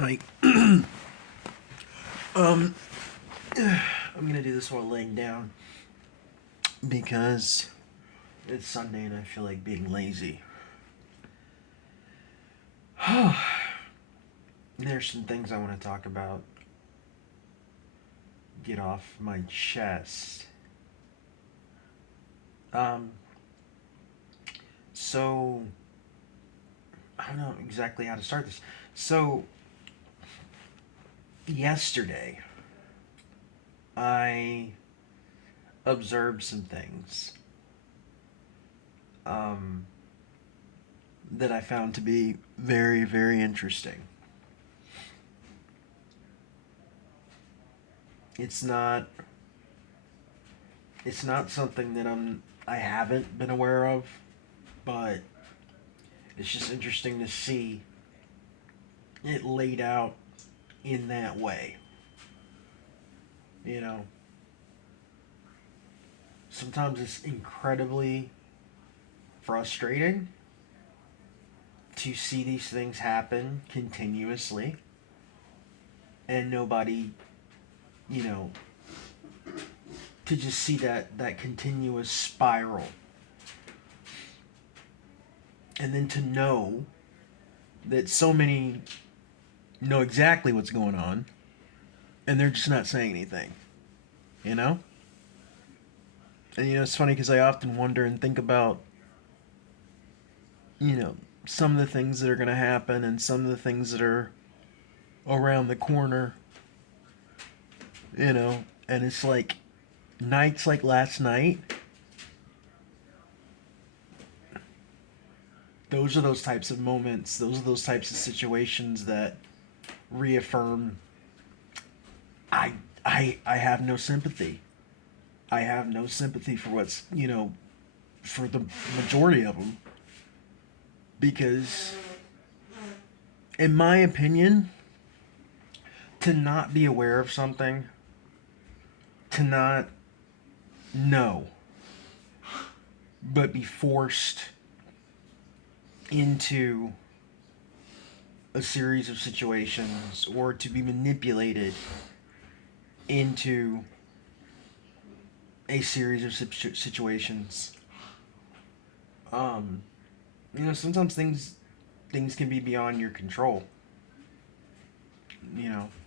Like, um, I'm gonna do this while laying down because it's Sunday and I feel like being lazy. There's some things I want to talk about, get off my chest. Um, so I don't know exactly how to start this. So yesterday, I observed some things um, that I found to be very, very interesting. It's not it's not something that I haven't been aware of, but it's just interesting to see it laid out in that way. You know, sometimes it's incredibly frustrating to see these things happen continuously and nobody, you know, to just see that continuous spiral and then to know that so many know exactly what's going on and they're just not saying anything, you know? And it's funny because I often wonder and think about, you know, some of the things that are going to happen and some of the things that are around the corner, and it's like nights like last night, those are those types of moments, those are those types of situations that reaffirm I I have no sympathy. I have no sympathy for for the majority of them because in my opinion, to not be aware of something, to not know, but be forced into a series of situations or to be manipulated into a series of situations. Um, sometimes things can be beyond your control.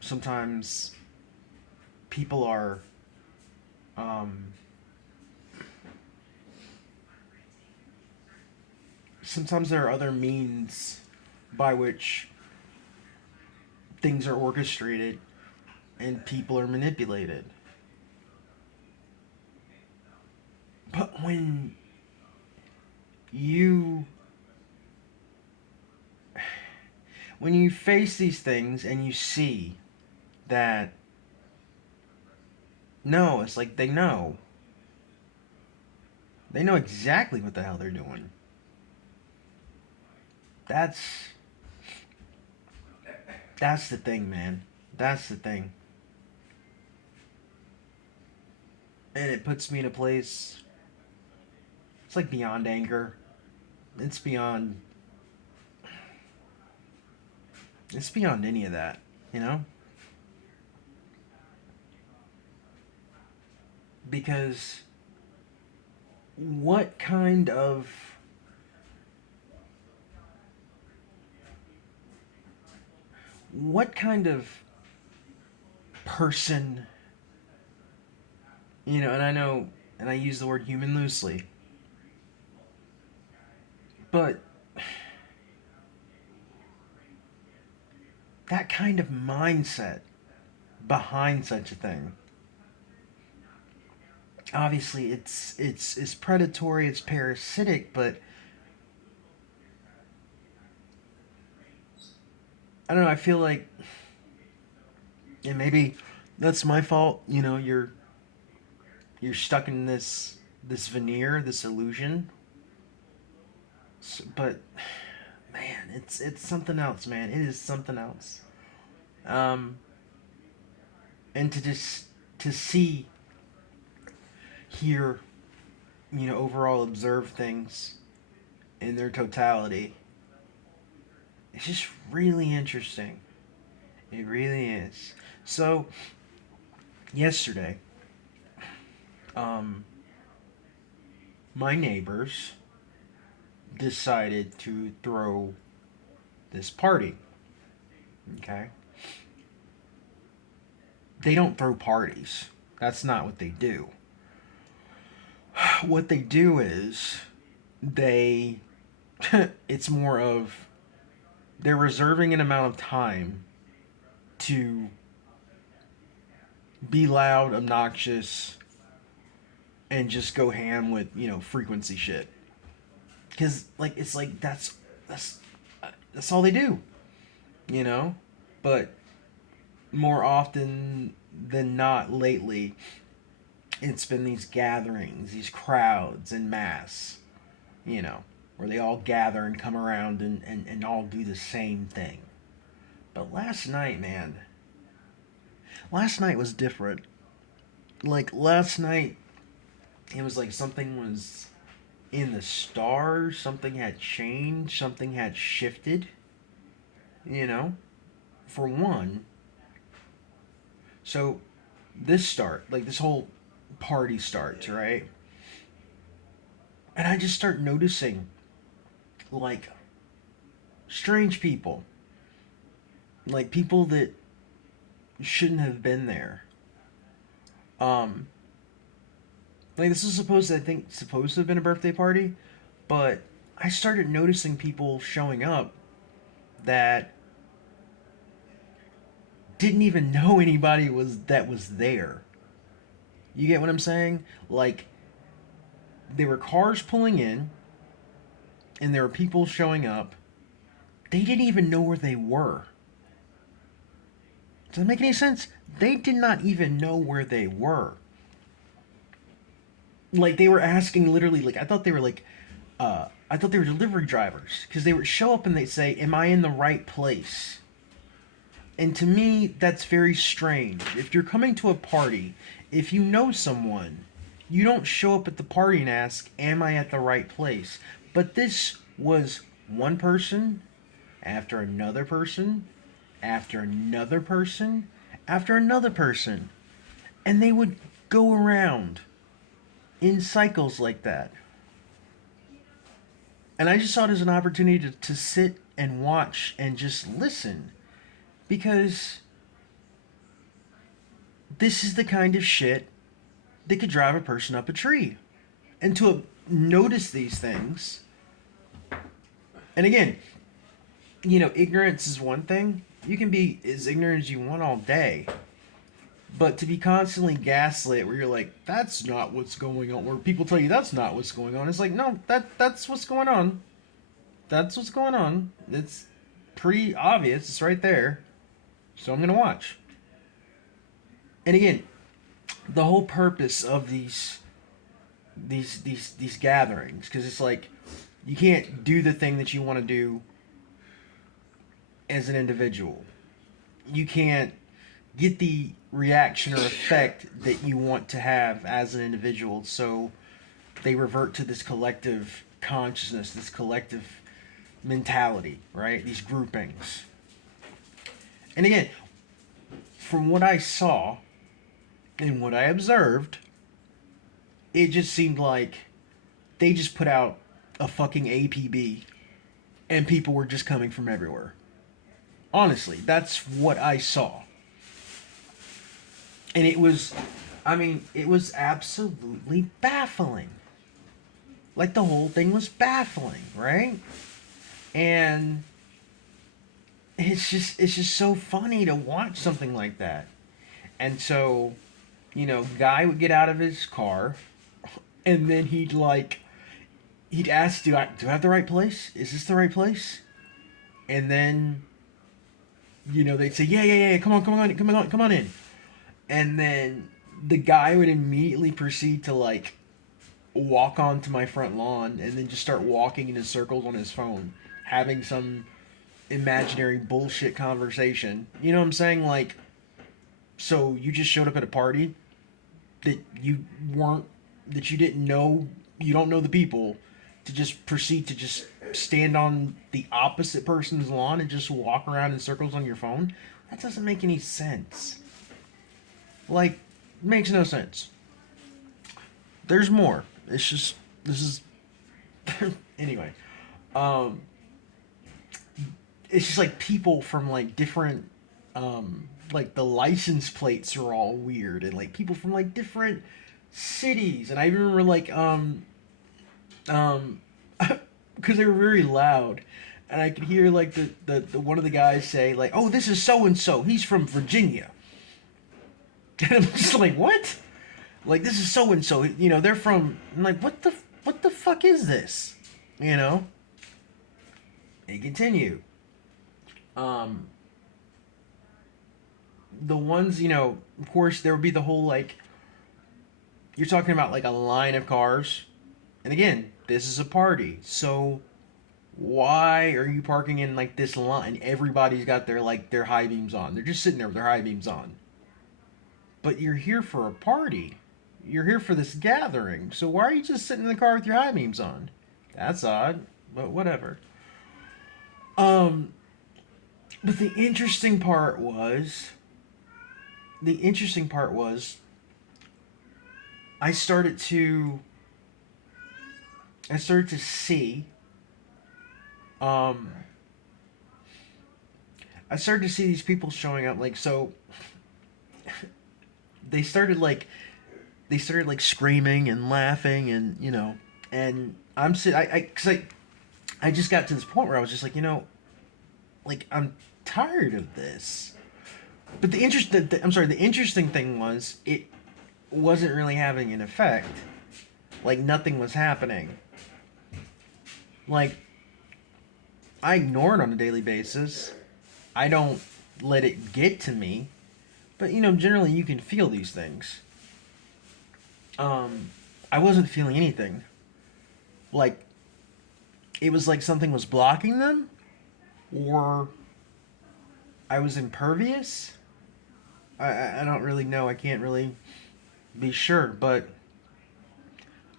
Sometimes people are um, sometimes there are other means by which things are orchestrated and people are manipulated. But you when you face these things and you see that no, it's like they know exactly what the hell they're doing. That's that's the thing, man. That's the thing. And it puts me in a place. It's like beyond anger. It's beyond. It's beyond any of that. You know, because what kind of what kind of person, and I know, and I use the word human loosely, but that kind of mindset behind such a thing. Obviously, it's predatory, it's parasitic, but I don't know. I feel like, and maybe that's my fault. You're stuck in this veneer, this illusion. But man, it's something else, man. It is something else. Um, and to see, hear, overall observe things in their totality. It's just really interesting. It really is. So yesterday, um, my neighbors decided to throw this party. Okay, they don't throw parties. That's not what they do. What they do is they it's more of they're reserving an amount of time to be loud, obnoxious, and just go ham with frequency shit. Because like it's like that's that's all they do, you know. But more often than not, lately, it's been these gatherings, these crowds en masse, where they all gather and come around and all do the same thing. But last night, man, last night was different. Like last night, it was like something was in the stars, something had changed, something had shifted, you know? For one, so this whole party starts, right? And I just start noticing, like, strange people. Like, people that shouldn't have been there. Um, like, this is supposed to have been a birthday party, but I started noticing people showing up that didn't even know anybody was there. You get what I'm saying? Like, there were cars pulling in, and there were people showing up. They didn't even know where they were. Does that make any sense? They did not even know where they were. Like, they were asking literally, like, I thought they were delivery drivers. Because they would show up and they'd say, "Am I in the right place?" And to me, that's very strange. If you're coming to a party, if you know someone, you don't show up at the party and ask, "Am I at the right place?" But this was one person after another person after another person after another person. And they would go around in cycles like that. And I just saw it as an opportunity to sit and watch and just listen. Because this is the kind of shit that could drive a person up a tree. And to notice these things, and again, ignorance is one thing. You can be as ignorant as you want all day. But to be constantly gaslit where you're like, "That's not what's going on," where people tell you that's not what's going on, it's like, no, that's what's going on. That's what's going on. It's pretty obvious. It's right there. So I'm gonna watch. And again, the whole purpose of these gatherings, because it's like you can't do the thing that you want to do as an individual. You can't get the reaction or effect that you want to have as an individual. So they revert to this collective consciousness, this collective mentality, right? These groupings. And again, from what I saw and what I observed, it just seemed like they just put out a fucking APB and people were just coming from everywhere. Honestly, that's what I saw. And it was absolutely baffling. Like the whole thing was baffling, right? And it's just so funny to watch something like that. And so, guy would get out of his car and then he'd ask, do I have the right place? Is this the right place? And then they'd say, "Yeah, yeah, yeah, come on in." And then the guy would immediately proceed to like walk onto my front lawn and then just start walking in circles on his phone, having some imaginary bullshit conversation. You know what I'm saying? Like, so you just showed up at a party that weren't, that you didn't know, you don't know the people, to just proceed to just stand on the opposite person's lawn and just walk around in circles on your phone? That doesn't make any sense. Like, makes no sense. There's more. It's just this is anyway. Um, it's just like people from like different, like the license plates are all weird, and like people from like different cities, and I remember like um, because they were very loud, and I could hear like the one of the guys say like, "Oh, this is so and so. He's from Virginia," and I'm just like, "What?" Like this is so and so. You know, they're from. I'm like, what the fuck is this? You know. And continue. Um, the ones of course, there would be the whole like you're talking about like a line of cars, and again, this is a party, so why are you parking in like this line? Everybody's got their high beams on. They're just sitting there with their high beams on. But you're here for a party. You're here for this gathering. So why are you just sitting in the car with your high beams on? That's odd, but whatever. Um, but the interesting part was I started to I started to see um I started to see these people showing up like so they started like screaming and laughing and and I'm sitting I just got to this point where I was just like like I'm tired of this. But the interesting thing was it wasn't really having an effect. Like nothing was happening. Like I ignore it on a daily basis. I don't let it get to me. But generally you can feel these things. Um, I wasn't feeling anything. Like it was like something was blocking them, or I was impervious. I don't really know. I can't really be sure, but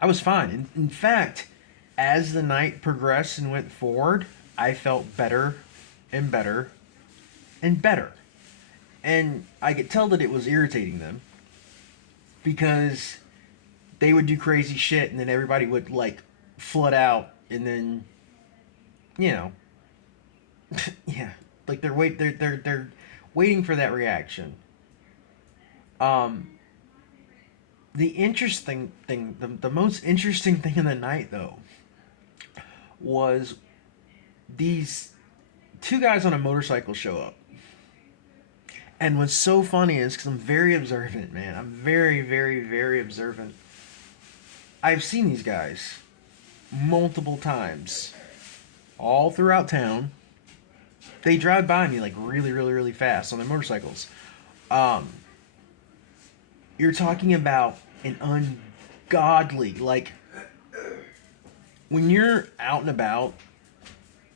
I was fine. In fact, as the night progressed and went forward, I felt better and better and better. And I could tell that it was irritating them because they would do crazy shit and then everybody would like flood out and then you know yeah, like they're waiting for that reaction. Um the interesting thing the most interesting thing in the night though was these two guys on a motorcycle show up. And what's so funny is because I'm very observant, man. I'm very, very, very observant. I've seen these guys multiple times, all throughout town. They drive by me like really, really, really fast on their motorcycles. Um, you're talking about an ungodly, like when you're out and about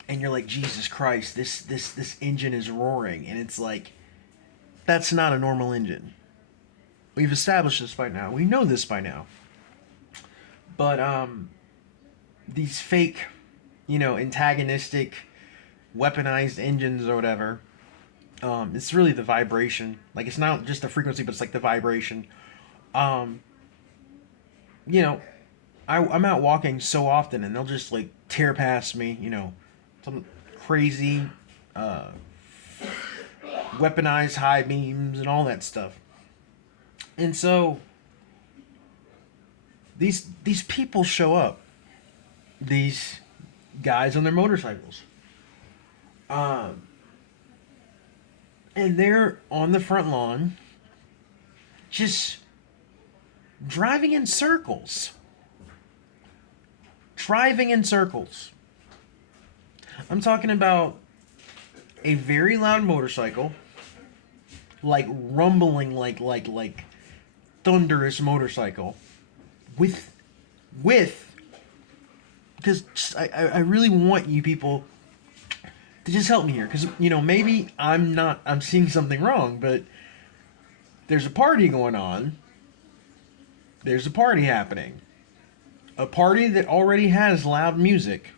and you're like, Jesus Christ, this engine is roaring, and it's like that's not a normal engine. We've established this by now. We know this by now. But these fake, antagonistic, weaponized engines or whatever. It's really the vibration. Like it's not just the frequency, but it's like the vibration. Um, you know, I'm out walking so often, and they'll just like tear past me. Some crazy, uh, weaponized high beams and all that stuff. And so these people show up. These guys on their motorcycles. Um, and they're on the front lawn just driving in circles. Driving in circles. I'm talking about a very loud motorcycle, like rumbling like thunderous motorcycle with because I really want you people to just help me here because maybe I'm seeing something wrong, but there's a party going on. There's a party happening. A party that already has loud music.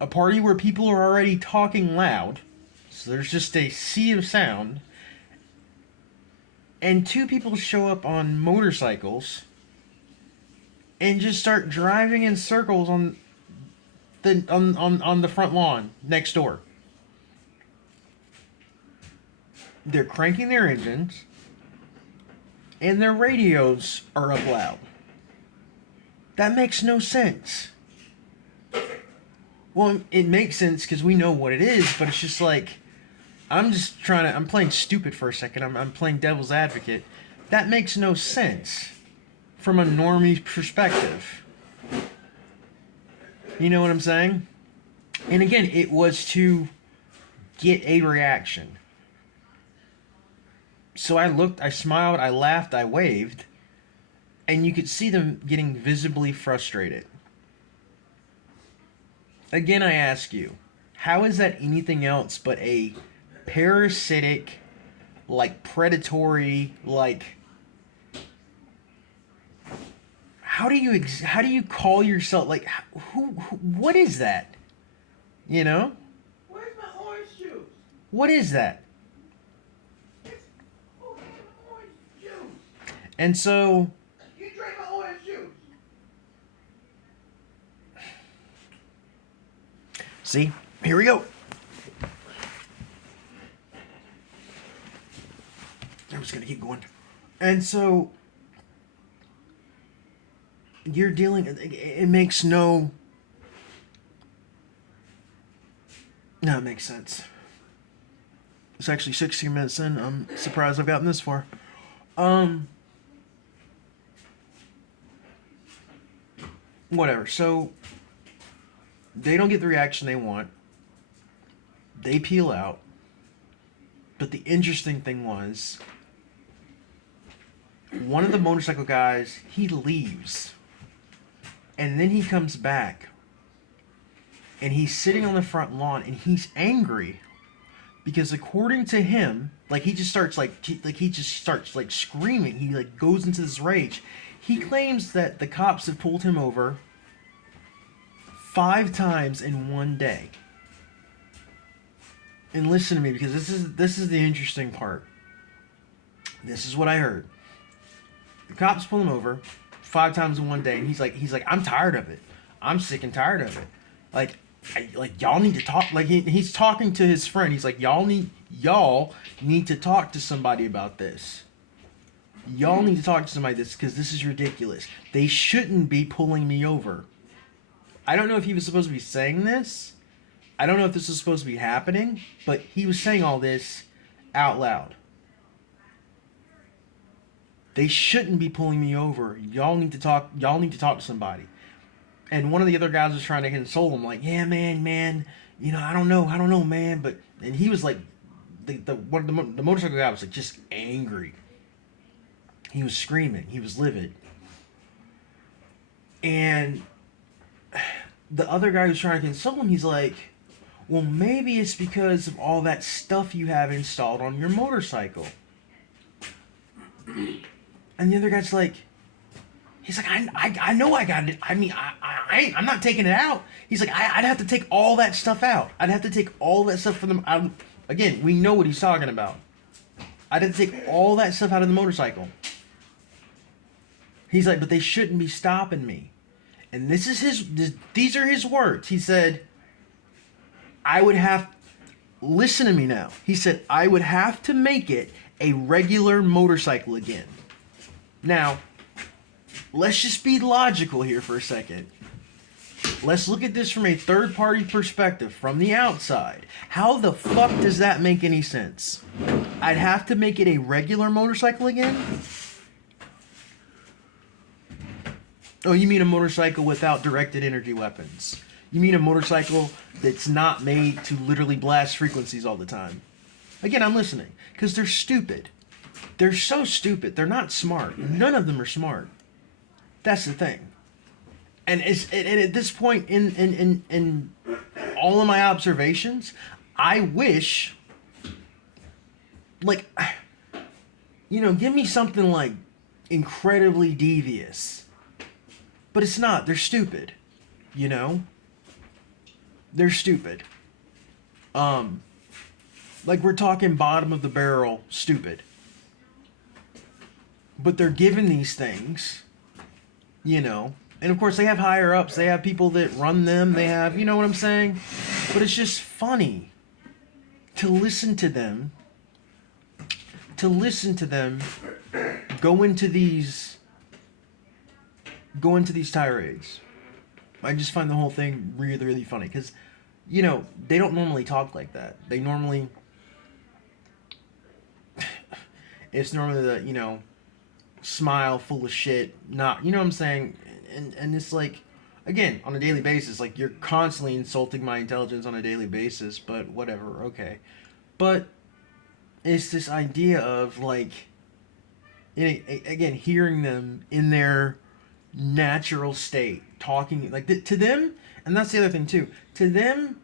A party where people are already talking loud. So there's just a sea of sound, and two people show up on motorcycles and just start driving in circles on the front lawn next door. They're cranking their engines, and their radios are up loud. That makes no sense. Well, it makes sense because we know what it is, but it's just like, I'm playing stupid for a second. I'm playing devil's advocate. That makes no sense from a normie perspective. You know what I'm saying? And again, it was to get a reaction. So I looked, I smiled, I laughed, I waved, and you could see them getting visibly frustrated. Again, I ask you, how is that anything else but a parasitic, like predatory, like how do you call yourself, like who what is that? You know? Where's my orange juice? What is that? Who had my orange juice? And so You drank my orange juice. see, here we go. I'm just gonna keep going. And so you're dealing. It makes no. No, it makes sense. It's actually 16 minutes in. I'm surprised I've gotten this far. Whatever. So they don't get the reaction they want. They peel out. But the interesting thing was, one of the motorcycle guys, he leaves. And then he comes back. And he's sitting on the front lawn and he's angry because according to him, like he just starts screaming. He like goes into this rage. He claims that the cops have pulled him over 5 times in one day. And listen to me, because this is the interesting part. This is what I heard. The cops pull him over 5 times in one day, and he's like, I'm tired of it. I'm sick and tired of it. Like y'all need to talk. Like he's talking to his friend. He's like, y'all need to talk to somebody about this. Y'all need to talk to somebody because this is ridiculous. They shouldn't be pulling me over. I don't know if he was supposed to be saying this. I don't know if this was supposed to be happening, but he was saying all this out loud. They shouldn't be pulling me over. Y'all need to talk to somebody. And one of the other guys was trying to console him, like, yeah, man, you know, I don't know, man. And he was like, the motorcycle guy was like just angry. He was screaming. He was livid. And the other guy who's trying to console him, he's like, well, maybe it's because of all that stuff you have installed on your motorcycle. And the other guy's like, he's like, I know I got it. I mean, I'm not taking it out. He's like, I'd have to take all that stuff out. I'd have to take all that stuff from them. Again, we know what he's talking about. I'd have to take all that stuff out of the motorcycle. He's like, but they shouldn't be stopping me. And these are his words. He said, listen to me now. He said, I would have to make it a regular motorcycle again. Now, let's just be logical here for a second. Let's look at this from a third-party perspective, from the outside. How the fuck does that make any sense? I'd have to make it a regular motorcycle again? Oh, you mean a motorcycle without directed energy weapons? You mean a motorcycle that's not made to literally blast frequencies all the time? Again, I'm listening, because they're stupid. They're so stupid. They're not smart. None of them are smart. That's the thing. And at this point in all of my observations, I wish, like, you know, give me something like incredibly devious. But it's not. They're stupid. You know? They're stupid. Like we're talking bottom of the barrel stupid. But they're given these things, you know. And of course they have higher ups, they have people that run them, they have, you know what I'm saying? But it's just funny to listen to them go into these tirades. I just find the whole thing really, really funny because, you know, they don't normally talk like that. They normally, it's normally the, you know, smile, full of shit, not, you know what I'm saying? And it's like, again, on a daily basis, like you're constantly insulting my intelligence on a daily basis, but whatever, okay. But it's this idea of like, again, hearing them in their natural state, talking like to them, and that's the other thing too. To them,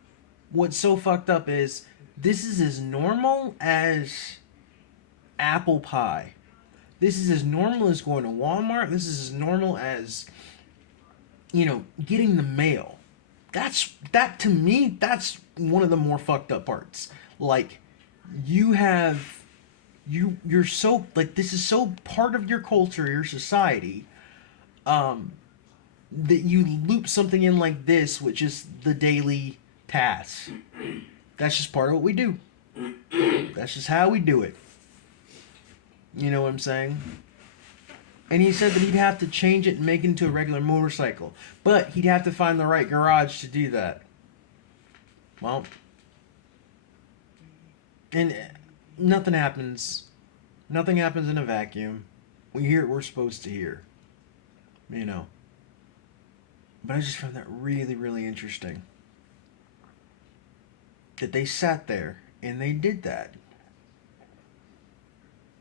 what's so fucked up is this is as normal as apple pie. This is as normal as going to Walmart. This is as normal as, you know, getting the mail. That to me, that's one of the more fucked up parts. Like, you have you're so like this is so part of your culture, your society, um, that you loop something in like this, which is the daily task. That's just part of what we do. That's just how we do it. You know what I'm saying? And he said that he'd have to change it and make it into a regular motorcycle. But he'd have to find the right garage to do that. Well, and nothing happens. Nothing happens in a vacuum. We hear what we're supposed to hear. You know. But I just found that really, really interesting. That they sat there and they did that.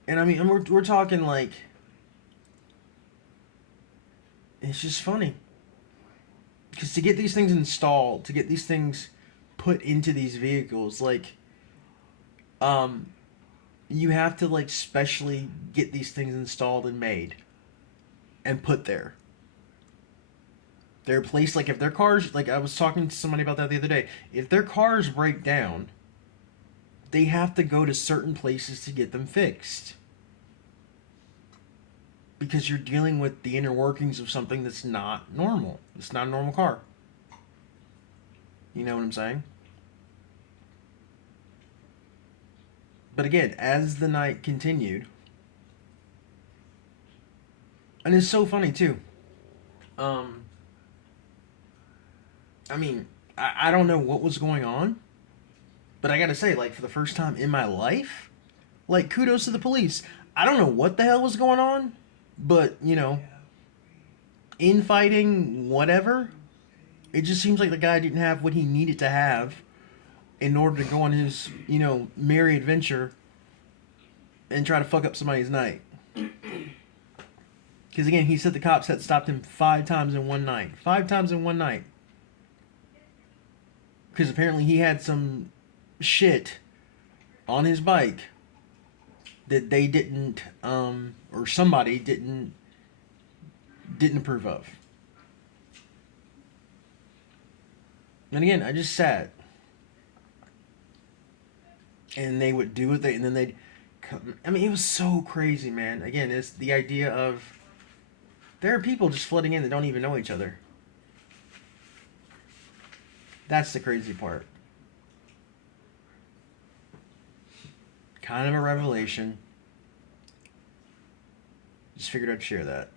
And I mean, and we're talking like, it's just funny. Because to get these things installed, to get these things put into these vehicles, like, you have to like specially get these things installed and made and put there. They're placed like if their cars, like I was talking to somebody about that the other day. If their cars break down, they have to go to certain places to get them fixed. Because you're dealing with the inner workings of something that's not normal. It's not a normal car. You know what I'm saying? But again, as the night continued, and it's so funny too. Um, I mean, I don't know what was going on, but I gotta say, like, for the first time in my life, like, kudos to the police. I don't know what the hell was going on, but, you know, infighting, whatever, it just seems like the guy didn't have what he needed to have in order to go on his, you know, merry adventure and try to fuck up somebody's night. Because again, he said the cops had stopped him 5 times in one night. 5 times in one night. Because apparently he had some shit on his bike that they didn't, or somebody didn't approve of. And again, I just sat, and they would do it, and then they'd come. I mean, it was so crazy, man. Again, it's the idea of there are people just flooding in that don't even know each other. That's the crazy part. Kind of a revelation. Just figured I'd share that.